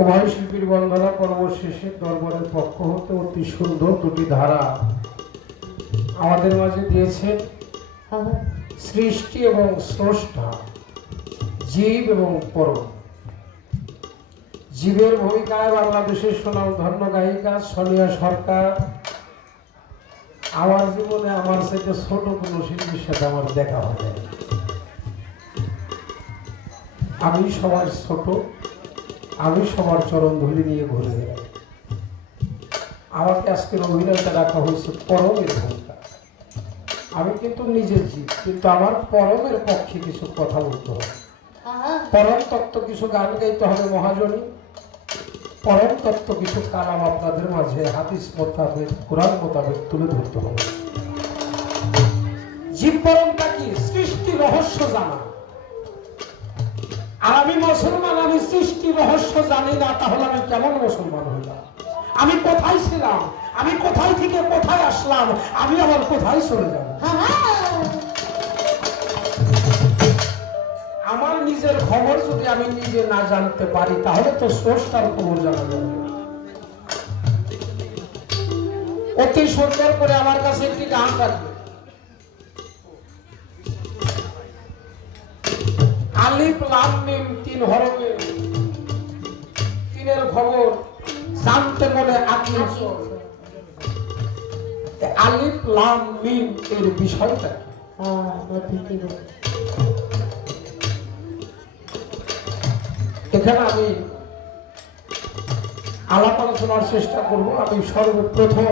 উভয় শিল্পীর বন্দনা পর্ব শেষে দরবারের পক্ষ হতে অতি সুন্দর দুটি ধারা আমাদের মাঝে দিয়েছে। সৃষ্টি এবং স্রষ্টা, জীব এবং পরম। জীবের ভূমিকায় বাংলাদেশের সুনামধন্য গায়িকা সোনিয়া সরকার। আমার জীবনে আমার সাথে ছোট কোনো শিল্পীর সাথে আমার দেখা হয়। আমি সবার ছোট, আমি সবার চরণ ধরে নিয়ে ঘুরে বেড়াই। আমাকে আজকের অভিনয়টা রাখা হয়েছে পরমের ভূমিকা। আমি কিন্তু নিজের জীব, কিন্তু আমার পরমের পক্ষে কিছু কথা বলতে হবে। পরম তত্ত্ব কিছু গান গাইতে হবে মহাজনী। পরম তত্ত্ব কিছু কালাম আপনাদের মাঝে হাদিস মোতাবেক, কোরআন মোতাবেক তুলে ধরতে হবে। জীব পরমটা কি? সৃষ্টি রহস্য জানা। আর আমি মুসলমান, আমি সৃষ্টি রহস্য জানি না, তাহলে আমি কেমন মুসলমান হইলাম? আমি কোথায় ছিলাম? আমি কোথায় থেকে কোথায় আসলাম? আমি আবার কোথায় চলে যাব? আমার নিজের খবর যদি আমি নিজে না জানতে পারি, তাহলে তো স্রষ্টার খবর জানা যাবে। অতি সুন্দর করে আমার কাছে একটি গান থাকবে। আলিফ লাম মিম, তিন হরফে তিনের খবর জানতে মনে আগ্রহ। আলিফ লাম মিম এর বিষয়টা এখানে আমি আলাপ আলোচনার চেষ্টা করব। আমি সর্বপ্রথম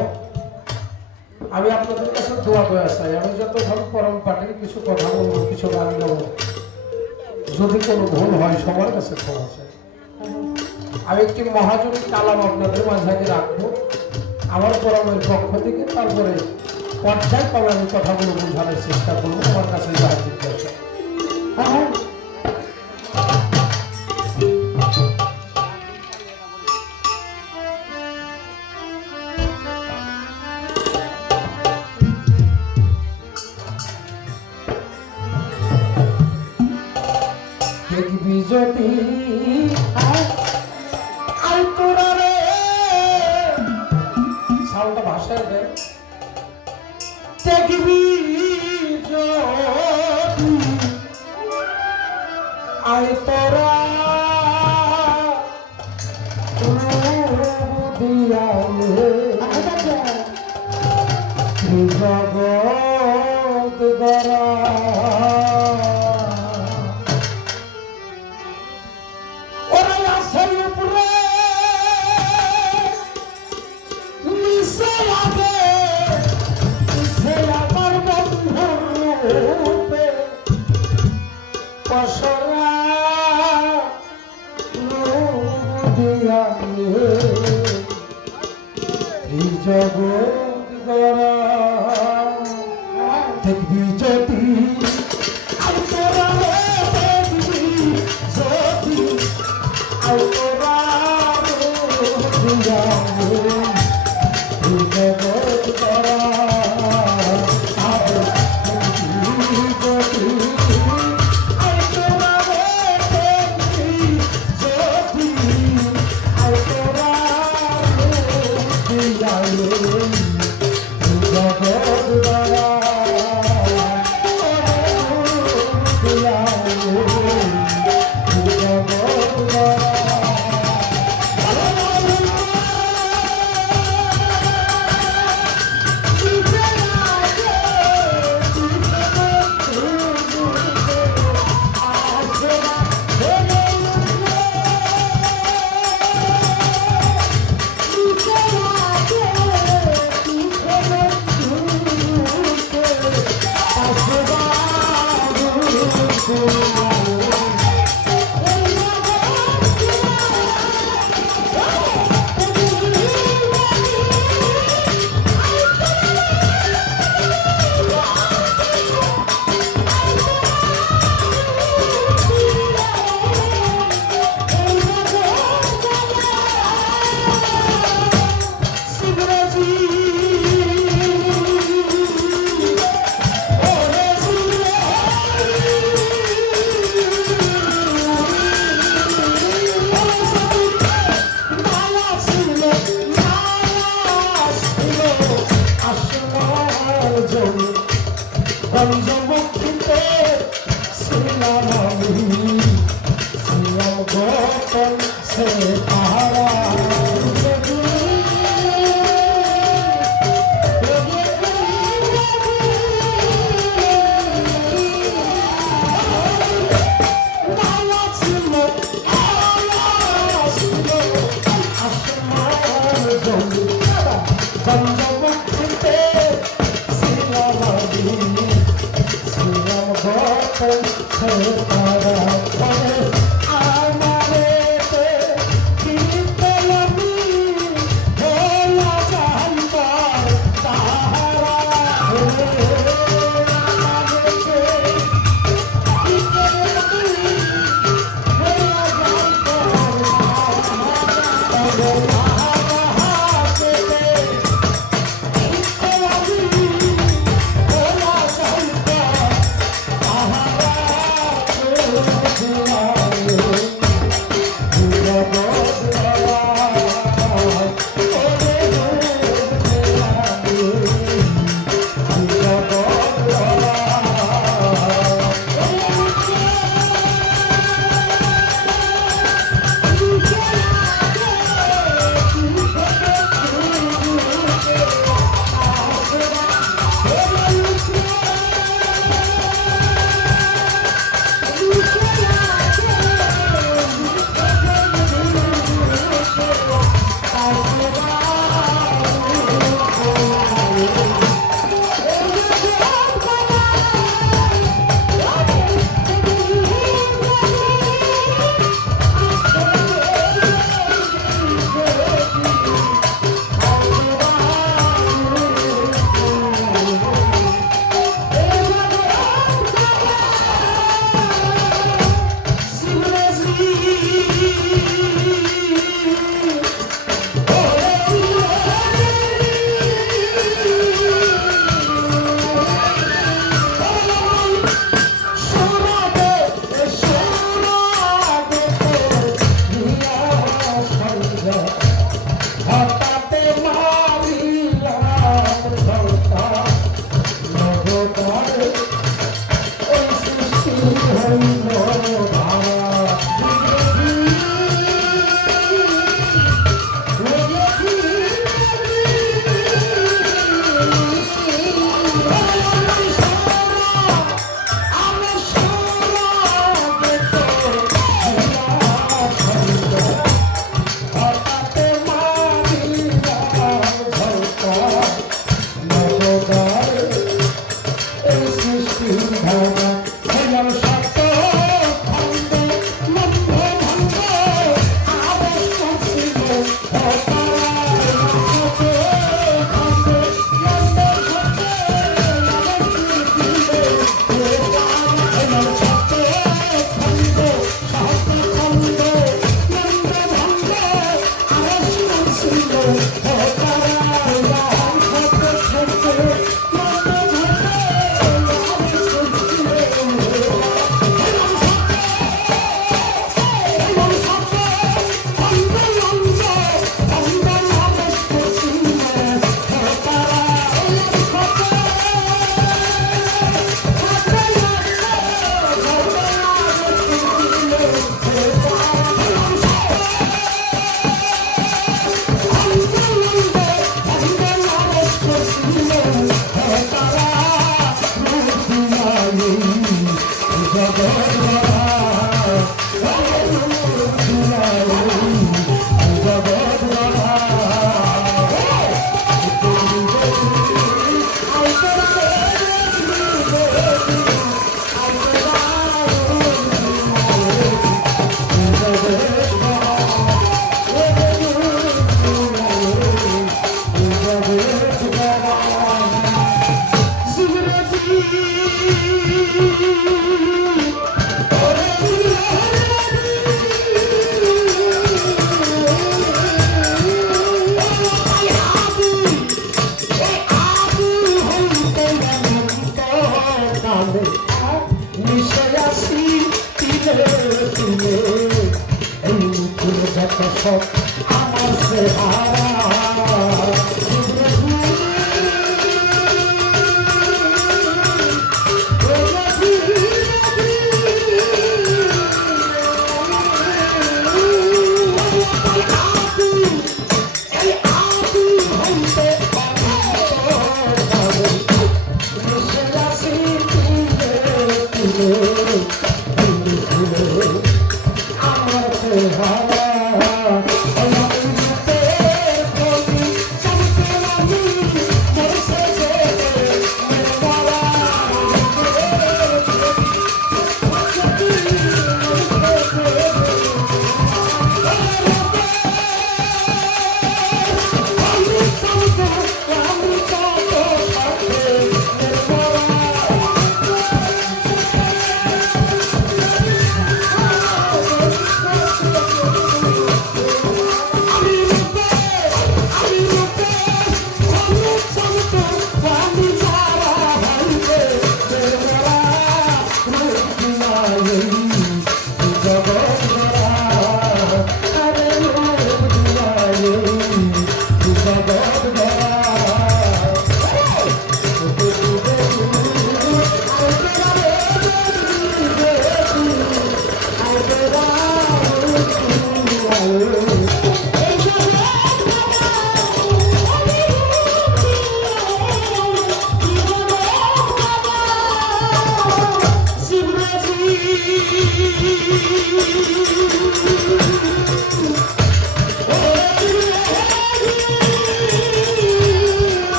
আমি আপনাদের কাছে দোয়া চাই। আমি যতক্ষণ পরম পাঠের কিছু কথা বলবো, কিছু গান গাবো, যদি কোনো ভুল হয় সবার কাছে ক্ষমা চাই। আমি একটি মহাজনী কালাম আপনাদের মাঝে রাখবো আমার পরমের পক্ষ থেকে। তারপরে পর্যায়ক্রমে আমি কথাগুলো বোঝানোর চেষ্টা করবো। আমার কাছে জিজ্ঞাসা দেখবি যদি সাউন্ডটা ভাষায় দেয়। দেখবি যদি আই তোরা জগৎ গড়া জগৎ গড়া। দেখবি যদি আই তোরা, দেখবি যদি আই তোরা জগৎ গড়া। জগৎ গড়া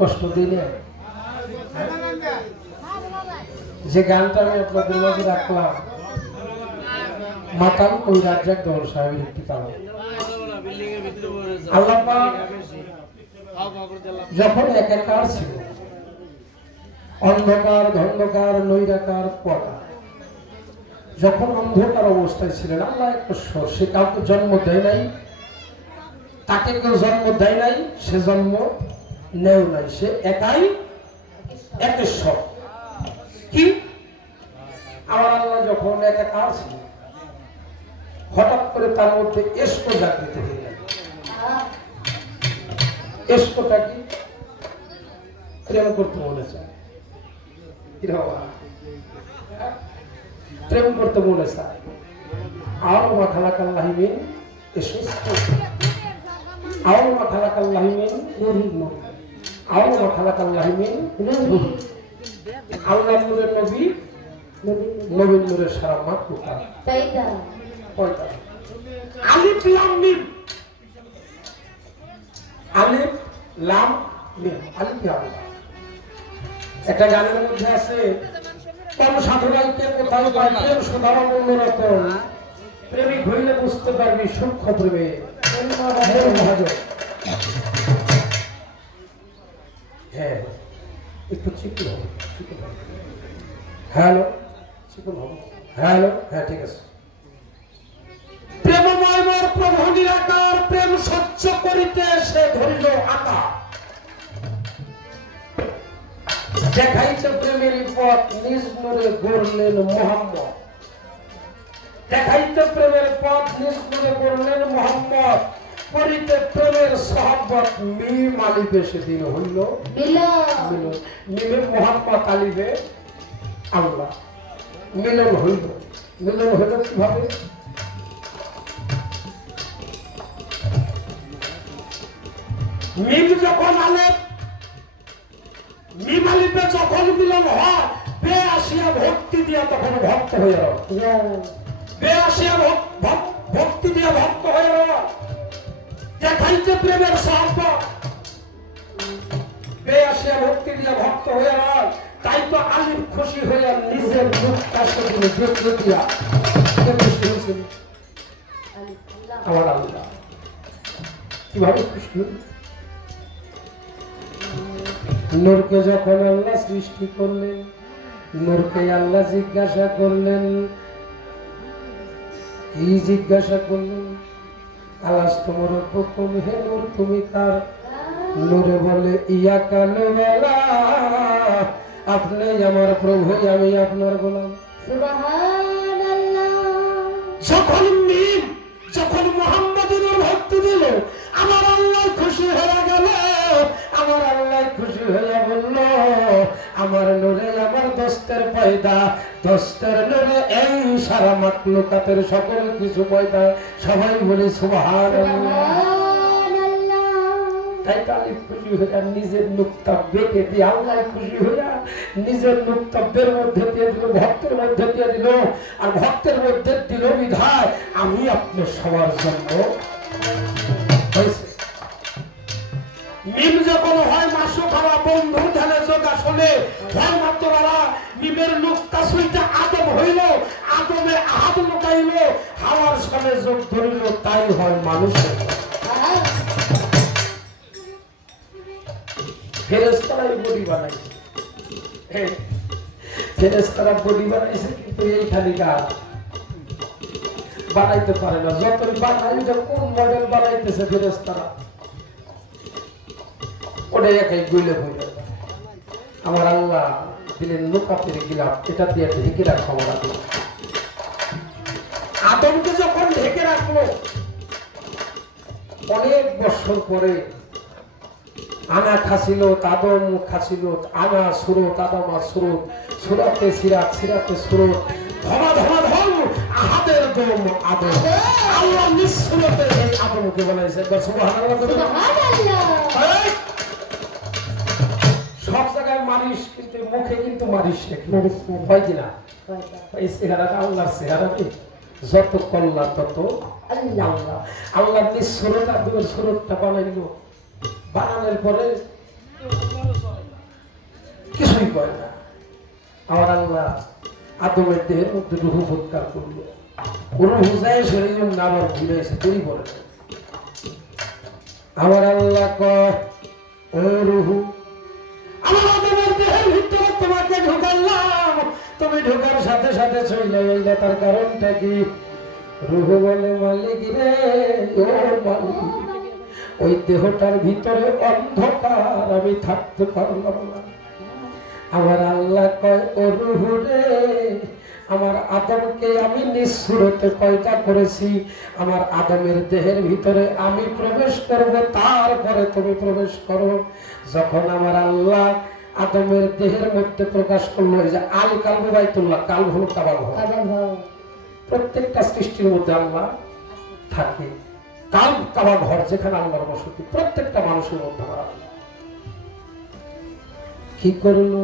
কষ্ট দিলে যে গানটা আমি আপনাদের মাঝে রাখলাম মাতাল ওই রাজ্জাক দল সাহেবের একটি গান। আল্লাহ পাক যখন একাকার ছিল, অন্ধকার ধন্ধকার নৈরাকার পড়া, যখন অন্ধকার অবস্থায় ছিলেন আল্লাহ ঈশ্বর, সে কাউকে জন্ম দেয় নাই, তাকে কেউ জন্ম দেয় নাই, সে জন্ম নেও নাই, সে একাই একেশ্বর। কি আমার আল্লাহ যখন একাকার ছিল, হঠাৎ করে তার মধ্যে এস্ক জাগৃত হয়ে গেল। এস্কটা কি? প্রেম করতে মনে চায়, প্রেম করতে মনে চায়। আর মাথালাকাল্লাহিমিন এসো, আও মাথালাকাল্লাহিমিন নুরুন, আও মাথালাকাল্লাহিমিন নুরুন। আল্লাহ নূরের নবী, নবীন নূরের সারা মাতলুকা তাইদা কয়টা? আলিফ লাম মিম, আলিফ লাম মিম, আলিফ লাম। একটা গানের মধ্যে আছে, কোন সাধুরাইকে কোথাও পাই প্রেম সুধারা মূল্যরতন, প্রেমিক হইলে বুঝতে পারবি সূক্ষ্ম প্রেমে। হ্যাঁ একটু চিকুন হবে, চিকুন হবে। হ্যালো চিকুন হবে, হ্যালো, হ্যাঁ ঠিক আছে। প্রেমময় মোর প্রভু নিরাকার, প্রেম সহ্য করিতে সে ধরিল আকার। দেখাইতে প্রেমের পথ নিজ নূরে গড়লেন মোহাম্মদ, দেখাইতে প্রেমের পথ নিজ নূরে গড়লেন মোহাম্মদ। করিতে প্রেমের সহবত মিম আলিফে সেদিন হইল মিলন। মিমে মোহাম্মদ আলিফে আল্লাহ, মিলন হইল। মিলন হইল কিভাবে? মিম যখন আলেফ, মিম আলিফে যখন মিলন হয়, বে আসিয়া ভক্তি দিয়া তখন ভক্ত হয়ে রয়। বে আসিয়া ভক্তি দিয়া ভক্ত হয়ে রয়। দেখাইতে প্রেমের সহবত, বে আসিয়া ভক্তি দিয়া ভক্ত হয়ে রয়। তাই তো আলিফ খুশি হইয়া নিজের মুখটা সেদিন দেখতে দিয়া খুশি হয়েছিল আমার আল্লাহ। কিভাবে খুশি হল? নূরকে যখন আল্লাহ সৃষ্টি করলেন, নূরকে আল্লাহ জিজ্ঞাসা করলেন, কি জিজ্ঞাসা করলেন? আলাস তোমার হুকুম, হে নূর তুমি কার? নূরে বলে ইয়া কালো বেলা, আপনি আমার প্রভু, আমি আপনার গোলাম। যখন মিম, যখন মুহাম্মদের ভক্তি দিল, আমার আল্লাহ খুশি হয়ে গেল। আমার আল্লাহ খুশি হয়ে বলল, আমার নূরে আমার দোস্তের পয়দা, দোস্তের নূরে এই সারা মাখলুকাতের সকল কিছু পয়দা। সবাই বলে সুবহানাল্লাহ। তাই আলিফ খুশি হইয়া নিজের নুক্তা বেঁকে দিয়ে আল্লাহ খুশি হইয়া নিজের নুক্তাবের মধ্যে দিয়ে দিল, ভক্তের মধ্যে দিয়ে দিল। আর ভক্তের মধ্যে দিল বিধায় আমি আপনার সবার জন্য হয়েছে। মিম যখন হয় মাসু খাওয়া বন্ধু ধ্যানে যোগাসনে হয় মাত্র মিমের নুক্তা সুইটা আদম হইল, আদমে যোগ ধরিল তাই হয় মানুষের। ফেরেশতারাই বডি বানাইছে, ফেরেশতারা বডি বানাইছে, কিন্তু এই খালি গাছ বানাইতে পারে না। যতই বানাই, কোন মডেল বানাইতেছে ফেরেশতারা, ওটা একাই গইলে হইল। আমার আল্লাহ দিলেন লোকাপের গিলাপ, এটা দিয়ে ঢেকে রাখো। আমার আল্লাহ আদমকে যখন ঢেকে রাখলো, অনেক বছর পরে আনা খাসিল, আদম খাসিল, আনা সুরত, আদমা সুরত, সুরাতে সিরাত, সিরাতে সুরত, ধমা ধমা ধম, আহাদের দম আদম। আল্লাহ নিঃসুরতে এই আদমকে বানাইছে। সুবহানাল্লাহ। সব জায়গায় মারিস, কিন্তু মুখে কিন্তু মারিস হয় কিনা? এই চেহারাটা আল্লাহর চেহারা, যত কল্লা তত আল্লাহ। আল্লাহ নিঃসুরত আদমের সুরতটা বানাইল, বানানোর পরে কিছুই কয় না। আমার আল্লাহ আদমের দেহের মধ্যে রুহু ফুৎকার করলো, রুহু যায় শরীরের নাম আর ঘুরেছে তৈরি করে। আমার আল্লাহ কয়, ও রুহু, আমার আদমের দেহের ভিতরে তোমাকে ঢুকালাম, তুমি ঢোকার সাথে সাথে চলে এলে, তার কারণটা কি? রুহু বলে, মালিক রে, ও মালিক, ওই দেহটার ভিতরে অন্ধকার, আমি থাকতে পারলাম না। আমার আল্লাহ কয়, ও রুহু রে, আমার আদমকে আমি নিঃসুরতে পয়দা করেছি, আমার আদমের দেহের ভিতরে আমি প্রবেশ করব, তারপরে তুমি প্রবেশ করো। যখন আমার আল্লাহ আদমের দেহের মধ্যে প্রকাশ করলো, এই যে আল কালবু বাইতুল্লাহ, কাল হলো কাবা ঘর, প্রত্যেকটা সৃষ্টির মধ্যে আল্লাহ থাকে। কাল কাবা ঘর, যেখানে আল্লাহর বসতি, প্রত্যেকটা মানুষের মধ্যে কি করলো?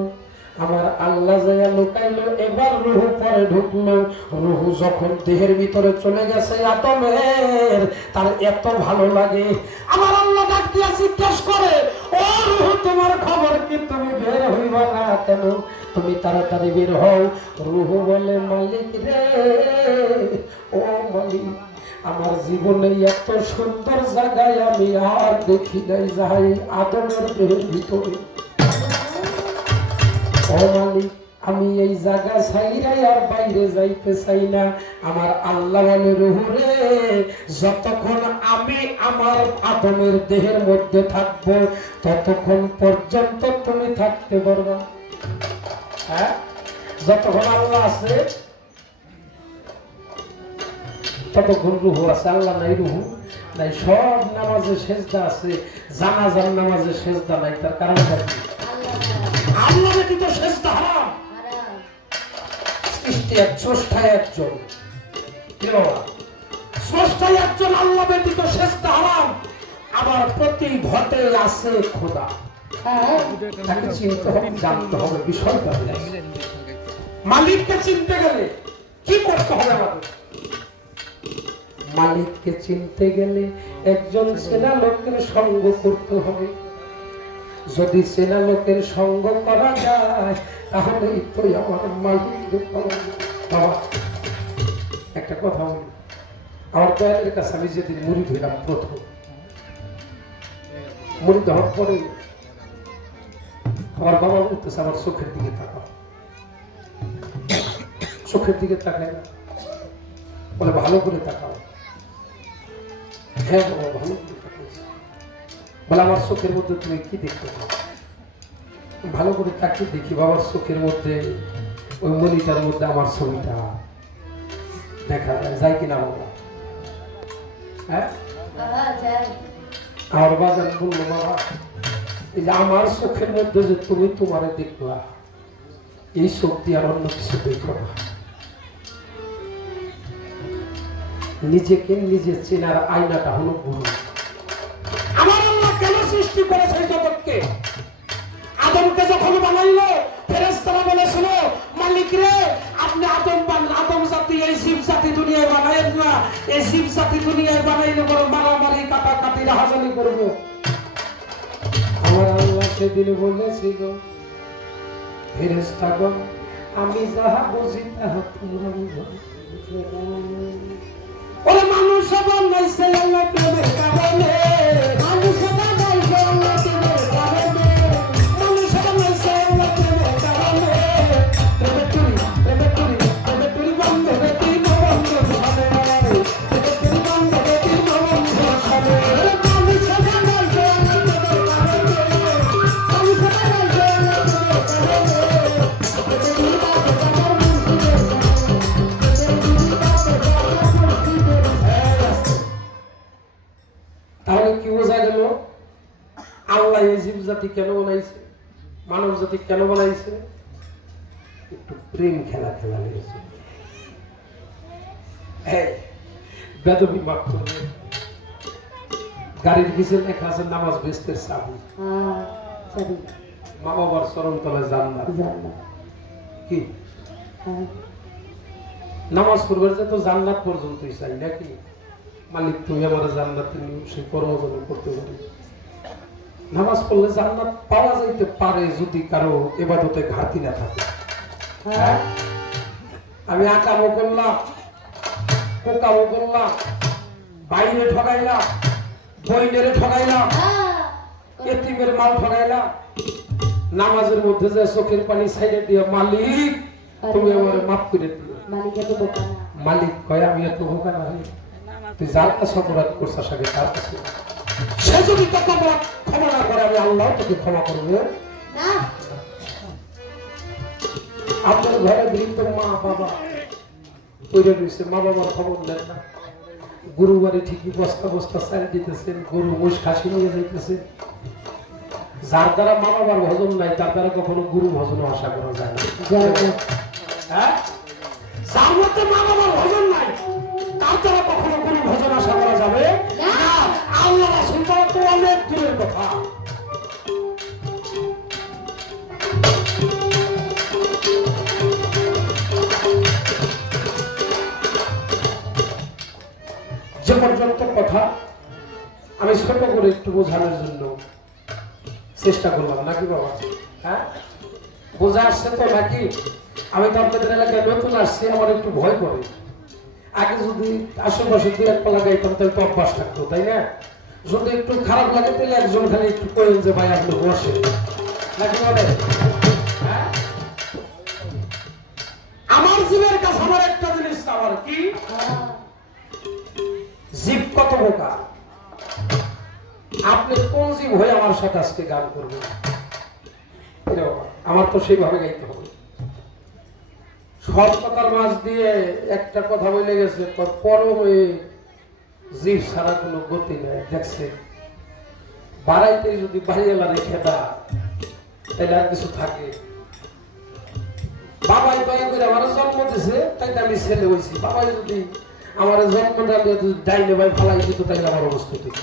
আমার আল্লাহ যাইয়া লুকাইলো, এবার রুহু পরে ঢুকলো। রুহু যখন দেহের ভিতরে চলে গেছে আদমের, তার এত ভালো লাগে। আমার আল্লাহ ডাক দিয়া জিজ্ঞাসা করে, ও রুহু, তোমার খবর কি? তুমি বের হইবা না কেন? তুমি তাড়াতাড়ি বের হও। রুহু বলে, মালিক রে, ও মালিক, আমার জীবনে এত সুন্দর জায়গায় আমি আর দেখি নাই, যাই আদমের দেহের ভিতরে। ও মালিক, আমি এই জায়গা ছাইরাই আর বাইরে যাইতে চাই না। আমার আল্লাহ বলে, রুহু রে, যতক্ষণ আমি আমার আদমের দেহের মধ্যে থাকবো, ততক্ষণ পর্যন্ত তুমি থাকতে পারবা। হ্যাঁ, যতক্ষণ আল্লাহ আছে ততক্ষণ রুহু আছে। আল্লাহ নাই, রুহু নাই। সব নামাজে সেজদা আছে, জানাজার নামাজে সেজদা নাই। তার কারণটা কি? আল্লাহ ব্যতীত সেজদা হারাম। সৃষ্টি এক, স্রষ্টায় একজন। কি বাবা? স্রষ্টায় একজন, আল্লাহ ব্যতীত সেজদা হারাম। আবার প্রতি ঘটে আছে খোদা। তাকে চিনতে হবে, জানতে হবে বিষয়টা। মালিককে চিনতে গেলে কি করতে হবে আমাদের? মালিককে চিনতে গেলে একজন চেনা লোকের সঙ্গ করতে হবে। যদি চেনা লোকের সঙ্গ করা যায়, তাহলে তো আমার মালিক। বাবা, একটা কথা বলি, আমার দয়ালের কাছে আমি যেদিন মুরিদ হইলাম, প্রথম মুরিদ হওয়ার পরে আমার বাবা বলতেছে, আমার চোখের দিকে তাকাও। চোখের দিকে তাকায় না, বলে ভালো করে তাকাও। হ্যাঁ বাবা, ভালো করে তাকাইছি। বলে, আমার চোখের মধ্যে তুমি কি দেখতে পাও? ভালো করে তাকিয়ে দেখি, বাবার চোখের মধ্যে, ওই মনিটার মধ্যে আমার ছবিটা দেখা যায় কিনা বাবা? হ্যাঁ, আমার বাজার বললো, বাবা, এই যে আমার চোখের মধ্যে যে তুমি তোমারে দেখলা, এই চোখ দিয়ে আর অন্য কিছু দেখো না। নিজেকে নিজে চেনার আয়নাটা হলো গুরু। আমার আল্লাহ কেন সৃষ্টি করেছে জগৎকে? আদমকে যখন বানাইলো, ফেরেশতারা বলেছিল, মালিক রে, আপনি আদম জাতি, এই জীব জাতি দুনিয়ায় বানাইলেন না। এই জীব জাতি দুনিয়ায় বানাইলে বড় মারামারি, কাটাকাটি, রাহাজানি করবো। আমার আল্লাহ সেদিন বলেছিল, ফেরেশতাগণ, আমি যাহা বুঝি তাহা তোমরা বুঝো। ওরে মানুষ মানুষ বানাইছে আল্লাহ প্রেমের কারণে মানুষ বানাইছে আল্লাহ প্রেমের কারণে মানুষ বানাইছে আল্লাহ প্রেমের কারণে প্রেমের তুরি বন্ধবে তিন বন্ধ হবে প্রেমের তুরি বন্ধবে তিন বন্ধ হবে মানুষ বানাইছে আল্লাহ প্রেমের কারণে মানুষ বানাইছে আল্লাহ প্রেমের তাহলে কি বোঝা গেল আল্লাহ এই জীব জাতি কেন বানাইছে মানব জাতি কেন বানাইছে একটু প্রেম খেলা খেলা লেগেছে বেদবি মাফ করবে গাড়ির পিছনে লেখা আছে নামাজ বেচতের চাবি মা বাবার চরণ তলায় জান্নাত কি নামাজ পড়বে যে তো জান্নাত পর্যন্তই চাই নাকি মালিক তুমি আমার জান্নাতের সেই কর্মজীবন করতে পারি নামাজ পড়লে জান্নাত পাওয়া যাইতে পারে যদি কারো ইবাদতে ঘাটতি না থাকে আমি আকামও করলাম কোকামও করলাম বাইরে ঠকাইলাম বইনেরে ঠকাইলাম এতিমের মাল ঠকাইলাম নামাজের মধ্যে যে চোখের পানি সাইডে দিয়ে মালিক তুমি আমার মাফ করে দিও মালিক কয় আমি এত বোকা না হই তুই যার কাছে অপরাধ করছিস আগে তার কাছে সে যদি তোকে ক্ষমা না করে আমি আল্লাহ তোকে ক্ষমা করবো না আপনার ঘরে বৃদ্ধ মা বাবা পড়ে রয়েছে মা বাবার খবর নেন না গরু বাড়ি ঠিকই বস্তা বস্তা চাল দিতেছেন গরু মোষ খাসি নিয়ে যাইতেছে যার দ্বারা মা বাবার ভজন নাই তার দ্বারা কখনো গুরু ভজন আশা করা যায় না হ্যাঁ যার মধ্যে মা বাবার ভজন নাই তার দ্বারা কখনো গুরু ভজন আশা করা যাবে না আল্লাহ রাসূল তো অনেক দূরের কথা যে পর্যন্ত কথা আমি ছোট করে একটু বোঝানোর জন্য চেষ্টা করলাম নাকি বাবা হ্যাঁ বোঝা আসছে তো নাকি আমি তো আপনাদের এলাকায় নতুন আসছি আমার একটু ভয় করে আগে যদি আশেপাশে দু এক পালা গাইতাম তাহলে তো অভ্যাস থাকতো তাই না যদি একটু খারাপ লাগে তাহলে একজন খালি একটু করেন যে ভাই আপনি বসে নাকি বলে হ্যাঁ আমার জীবের কাছে আমার একটা জিনিস আমার কি জীব কত বোকা আপনি কোন জীব হয়ে আমার সাথে আজকে গান করবেন আমার তো সেইভাবে গাইতে হবে সব কথার মাঝ দিয়ে একটা কথা বলে গেছে পরমে জীব ছাড়া কোনো গতি নেই দেখছে বাড়াইতে যদি বাড়িওয়ালা রেখে দা তাহলে আর কিছু থাকে বাবাই দয়া করে আমার জন্ম দিছে তাই আমি ছেলে হয়েছি বাবাই যদি আমার জন্মটা ডাইনে ভাই ফালাই দিত তাইলে আমার অবস্থা দিত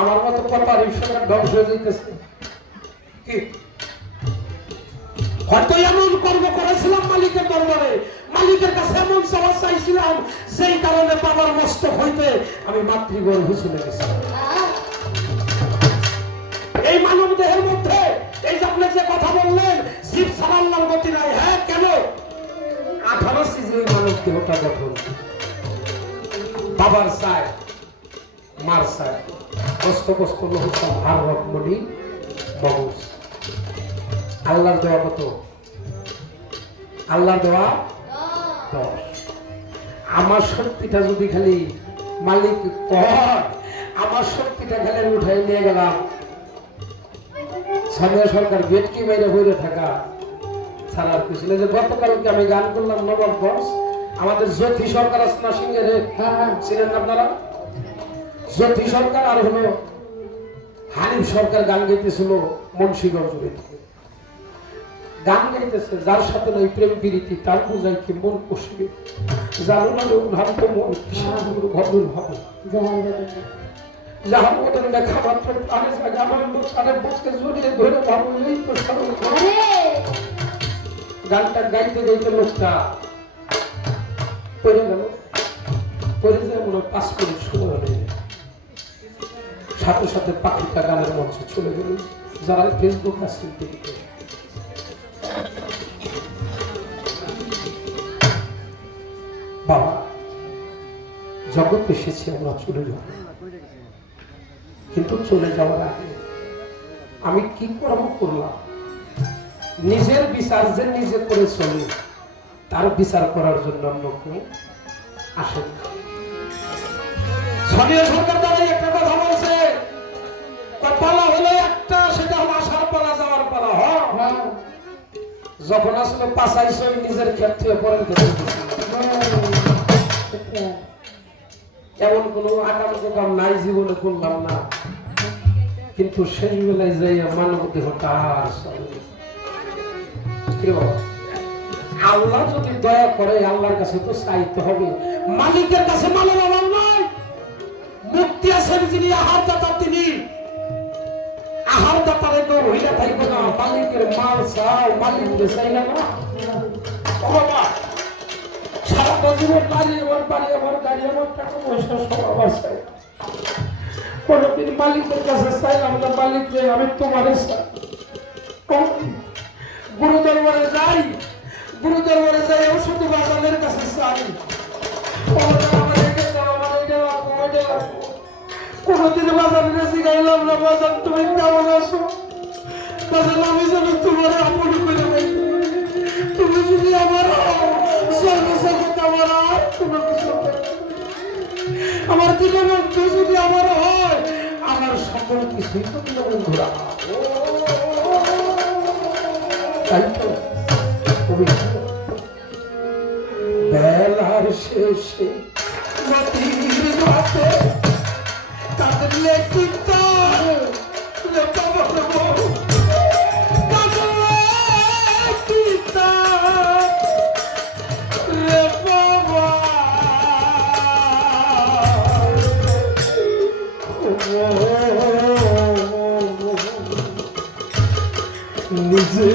আমার মতো কত রিপসার ধ্বংস হয়ে যাইতেছে কি হয়তো এমন কর্ম করেছিলাম মালিকের দরবারে মালিকের কাছে এমন চাওয়া চাইছিলাম সেই কারণে বাবার মস্তক হইতে আমি মাতৃগর্ভে চলে গেছি এই মানব দেহের মধ্যে এই যে আপনি যে কথা বললেন জীব ছাড়া আল্লাহর গতি নাই হ্যাঁ কেন 18 সিজনে মানব দেহটা গঠন বাবার চায় মার চায় কষ্ট কষ্ট লোহসান হার রকমনি মগজ আল্লাহর দেওয়া কত আল্লাহর দেওয়া 10 আমার শক্তিটা যদি খালি মালিক আমার শক্তিটা খালি উঠাই নিয়ে গেলাম সামনে সরকার বেটকি মেরে বইরে থাকা ছাড়ার কিছু যে গতকালকে আমি গান করলাম নবাব বস আমাদের জ্যোতি সরকার আছে না সিঙ্গারে ছিলেন আপনারা জ্যোতি সরকার আর হলো হানিফ সরকার গান গাইতেছিল মুন্সিগঞ্জ গান গাইতেছে যার সাথে ওই প্রেম প্রীতি তার বুঝাই কি মন কষবে জানো না ভ্রান্ত মন কিসের ভবন হবে যাহার মতন দেখা মাত্র প্রাণে জাগে আমার লোক তাদের বুককে জড়িয়ে ধরে ভাবো এই তো স্মরণ গানটা গাইতে গাইতে লোকটা পড়ে গেল পড়ে যায় মনে 5 মিনিট সময় নেই সাথে সাথে পাখিটা গানের মঞ্চে চলে গেল যারা ফেসবুক আছে বাবা জগৎ এসেছি আমরা চলে যাব, কিন্তু চলে যাওয়ার আগে আমি কি কর্ম করলাম, নিজের বিচার যে নিজে করে চলে তার বিচার করার জন্য অন্য কেউ আসেন। স্থানীয় সরকার দ্বারা একটা কথা বলছে, পালা হলো একটা, সেটা হলো আসার পালা যাওয়ার পালা। যখন আসলে পাশাইছে নিজের ক্ষেত্রে পরের ক্ষেত্রে এমন কোন আগাম প্রোগ্রাম নাই জীবনে করলাম না, কিন্তু শেষ বেলায় যাই মানব দেহটা আর আল্লাহ যদি দয়া করে আল্লাহর কাছে তো চাইতে হবে, মালিকের কাছে মালের অভাব নয়। মুক্তি আছেন যিনি আহার দাতা, তিনি আহার দাতারে কেউ হইয়া থাকবে না। মালিকের মাল চাও, মালিককে চাই না। বাবা সারাটা জীবন বাড়ি আমার বাড়ি আমার গাড়ি আমার টাকা পয়সা সব আমার চাই, কোনদিন মালিকের কাছে চাইলাম না মালিককে আমি তোমারে চাই। গুরু দরবারে যাই, গুরু দরবারে যাই শুধু বাজানের কাছে চাই, কোনদিন বাজারের কাছে গাইলাম না বাজার তুমি কেমন আছো, বাজার আমি যেন তোমার আপন করে নাই, তুমি যদি আমার সর্বজগৎ আমার আর কোনো কিছু আমার দিনের মধ্যে যদি আমার হয়, আমার সকল কিছুই তো দিল বন্ধুরা। তাই তো বেলার শেষে নদীর মাঠে কাঁদলে চিন্তা নিজে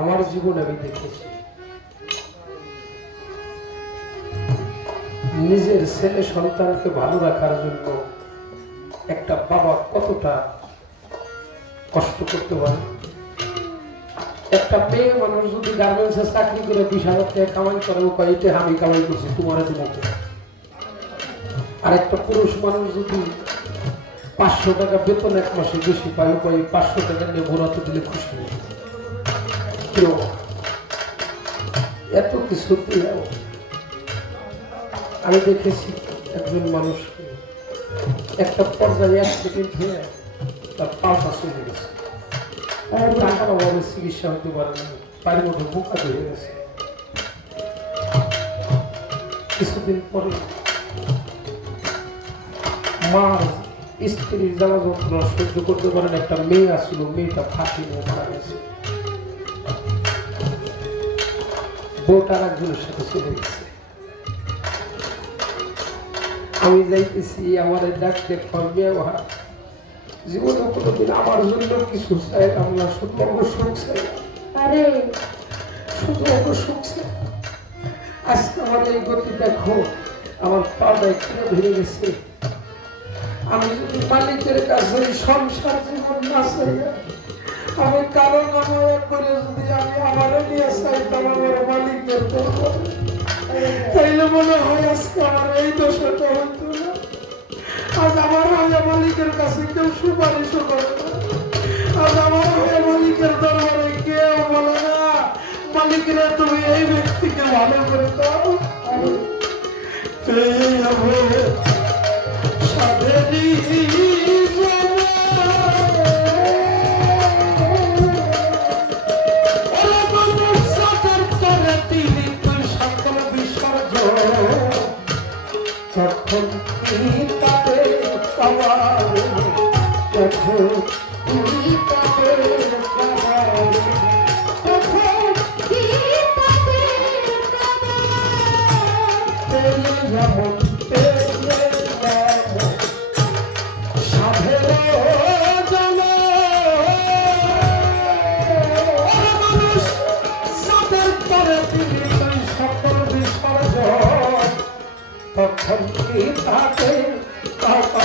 আমার জীবন আমি দেখেছি নিজের ছেলে সন্তানকে ভালো রাখার জন্য একটা বাবা কতটা কষ্ট করতে পারে। একটা মেয়ে মানুষ যদি গার্মেন্টসে চাকরি করে 20,000 টাকা কামাই করে, এটা আমি কামাই করছি তোমার দিমকে। আর একটা পুরুষ মানুষ যদি 500 টাকা বেতন এক মাসে বেশি পাই, 500 টাকা নিয়ে ঘোরাতে দিলে খুশি নেই। এত কিছু আমি দেখেছি একজন মানুষ একটা পর্যায়ে অ্যাক্সিডেন্ট হয়ে তার পাটা চলে গেছে, টাকার অভাবে চিকিৎসা হতে পারে না, পায়ের মধ্যে বোকা ধরে গেছে। কিছুদিন পরে মার স্ত্রীর জ্বালা যন্ত্রণা সহ্য করতে পারেন, একটা মেয়ে আসছিল, মেয়েটা ফাঁসি নিয়ে মারা গেছে। বউটার একজনের সাথে চলে গেছে। আমি যাইতেছি আমার ডাক দেখবে জীবনে কোনোদিন আমার জন্য কিছু চাই আমরা শুধু আমার সুখ চাই, শুধু আমার সুখ চাই। আজকে আমার এই গতি দেখো, আমার পাটা একটু ধরে গেছে। আমি যদি মালিকের কাছে সংসার জীবন না চাই, আমি কারো নামায়া করে যদি আমি আমারে নিয়ে চাইতাম আমার মালিকের দরবারে, তাইলে মনে হয় আজকে আমার এই দশাটা হতো না। আজ আমার হয়ে মালিকের কাছে কেউ সুপারিশও করে না, আজ আমার হয়ে মালিকের দরবারে কেউ বলে না মালিকরা তুমি এই ব্যক্তিকে ভালো করে দাও। সাধেরি সাথে বাবা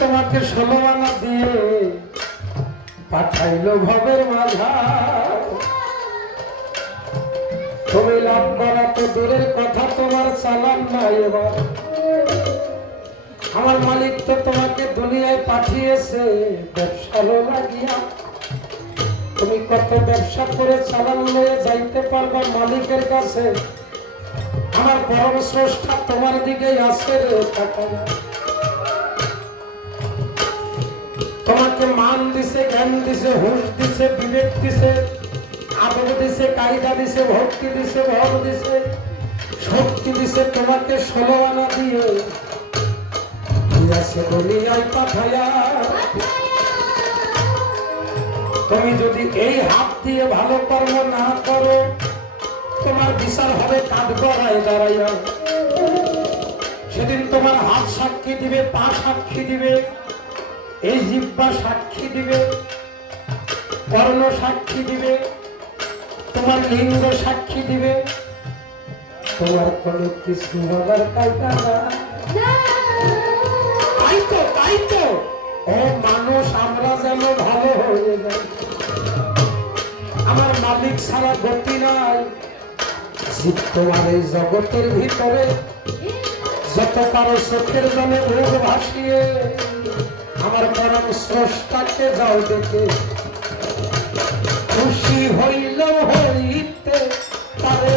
তোমাকে 16 আনা দিয়ে পাঠাইলো ভবের মাঝা তুমি লাভ করা তো দূরের কথা তোমার চালান নাই এবার আমার মালিক তো তোমাকে দুনিয়ায় পাঠিয়েছে ব্যবসালো লাগিয়া তুমি কত ব্যবসা করে চালান নিয়ে যাইতে পারবা মালিকের কাছে আমার পরম স্রষ্টা তোমার দিকেই আছে রে তাকায়া তোমাকে মান দিছে জ্ঞান দিছে হুঁশ দিছে বিবেক দিছে আদর দিছে কায়দা দিছে ভক্তি দিছে ভব দিছে শক্তি দিছে তোমাকে 16 আনা দিয়ে দিয়াছে দুনিয়ায় পাঠায়া। তুমি যদি এই হাত দিয়ে ভালো কর্ম না করো, তোমার বিচার হবে কাঠ গড়ায় দাঁড়াইয়া। সেদিন তোমার হাত সাক্ষী দিবে, পা সাক্ষী দিবে, এই জিহ্বা সাক্ষী দিবে, কর্ণ সাক্ষী দিবে, তোমার লিঙ্গ সাক্ষী দিবে। তোমার কোনো কিছু হবার কায়দা না। তাই তো ও মানুষ, আমরা যেন ভালো হয়ে যাই। আমার মালিক ছাড়া গতি নাই। তোমার এই জগতের ভিতরে যত পারো চোখের জলে মুখ ভাসিয়ে আমার পরম স্রষ্টাকে যাও দেখে। খুশি হইল হইতে পারে,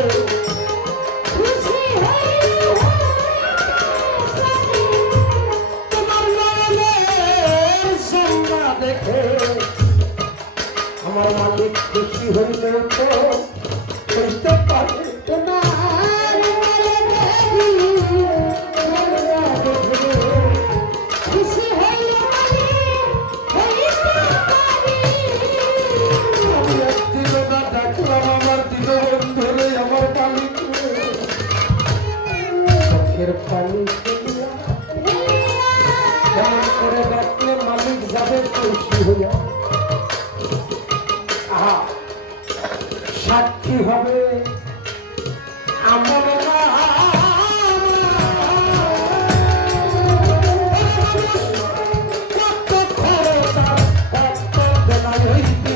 তোমার নয়নের সন্ধ্যা দেখে আমার মালিক খুশি হইলেও তো হইতে পারে। পানি কেমন করে ডাকলে মালিক যাবে খুশি হইয়া। সাক্ষী হবে আমার কত খরচ, কত বেলা হইতে